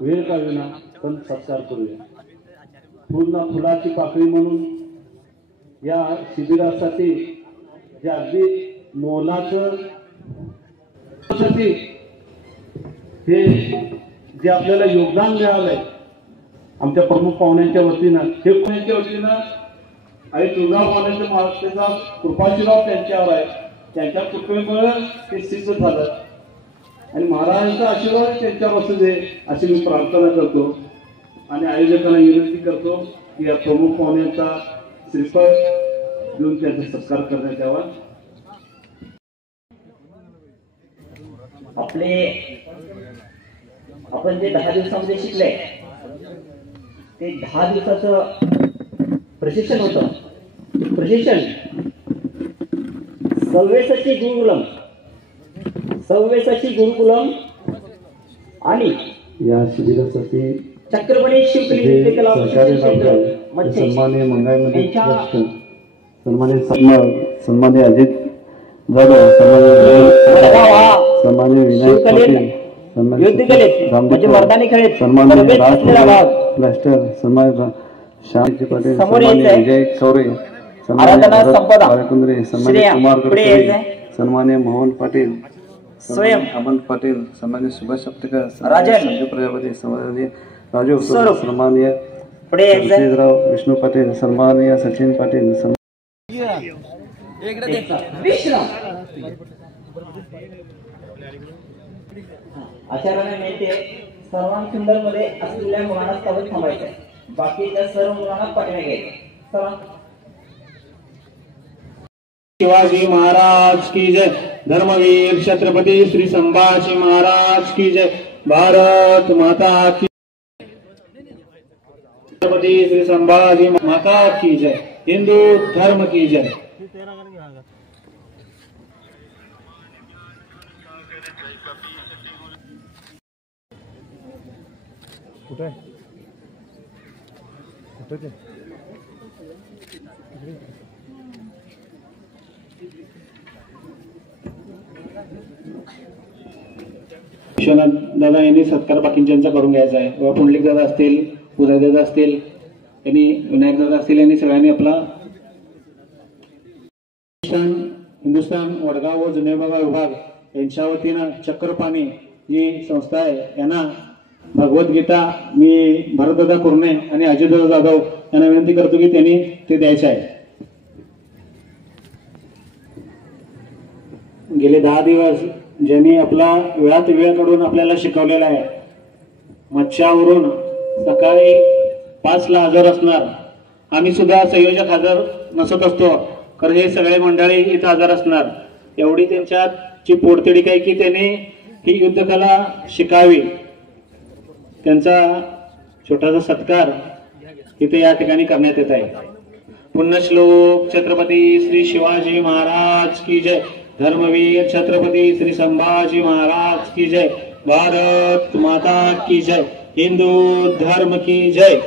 वेळ का होईना पण सत्कार करूया. फुलाची पाकळी म्हणून या शिबिरासाठी जे अगदी मोलाचं हे जे आपल्याला योगदान मिळालंय आमच्या प्रमुख पाहुण्यांच्या वतीनं हे पाहुण्यांच्या वतीनं आणि तुळजाभवानीच्या महाराष्ट्राचा कृपाशीर्वाद त्यांच्यावर आहे. त्यांच्या कृपेमुळे ते सिद्ध झालं आणि महाराजांचा आशीर्वाद त्यांच्यावर असू दे अशी मी प्रार्थना करतो आणि आयोजकांना विनंती करतो की या प्रमुख पाहुण्यांचा श्रीफळ देऊन त्यांचा सत्कार करण्यात यावा. आपण जे 10 दिवसांमध्ये शिकले ते 10 दिवसाचं प्रशिक्षण होतं. प्रशिक्षण सव्वेसाची गुरुकुलम आणि या शिबिरासाठी चक्रपाणी शिवकली सन्माननीय मंगाईमध्ये सन्माननीय अजित जाधव, सन्माननीय विनायक पाटील, सन्माननीय राज प्लास्टर, सन्माननीय श्यामजी पाटील, सन्माननीय विजय चौरे, सन्माननीय सन्माननीय कुमार गडकरी, सन्माननीय मोहन पाटील, स्वयं अमन पाटील, सन्माननीय सुभाष सप्टेकर, राजन संजय प्रजापती, सन्माननीय राजू, सन्माननीय तुळशीराव विष्णू पाटील, सन्माननीय सचिन पाटील, आचार्याने नेते सर्वांत सुंदर मध्ये असलेल्या मुलांना स्थापित थांबायचं, बाकीच्या सर्व मुलांना पाठीमागे घ्यायचं. शिवाजी महाराज की जय. धर्मवीर छत्रपती श्री संभाजी महाराज की जय. भारत माता की छत्रपती श्री संभाजी माता की जय. हिंदू धर्म की जय. विश्वनाथ दादा यांनी सत्कार बाकींचा करून घ्यायचा आहे. पुंडलिक दादा असतील, उदय दादा असतील, यांनी विनायक दादा असतील, यांनी सगळ्यांनी आपला हिंदुस्थान वडगाव व जुने विभाग यांच्या वतीनं चक्रपाणी जी संस्था आहे यांना भगवद्गीता मी भरतदादा कुर्णे आणि अजितदादा जाधव यांना विनंती करतो की त्यांनी ते द्यायचे आहे. गेले 10 दिवस ज्यांनी आपला वेळात वेळ काढून आपल्याला शिकवलेला आहे. मच्छावरून सकाळी 5ला हजर असणार. आम्ही सुद्धा संयोजक हजर नसत असतो, कारण हे सगळे मंडळी इथं हजर असणार. एवढी त्यांच्याची पोटतिडीक आहे की त्यांनी ही युद्धकला शिकावी. त्यांचा छोटासा सत्कार इथे या ठिकाणी करण्यात येत आहे. पुण्यश्लोक छत्रपती श्री शिवाजी महाराज की जय. धर्मवीर छत्रपती श्री संभाजी महाराज की जय. भारत माता की जय. हिंदू धर्म की जय.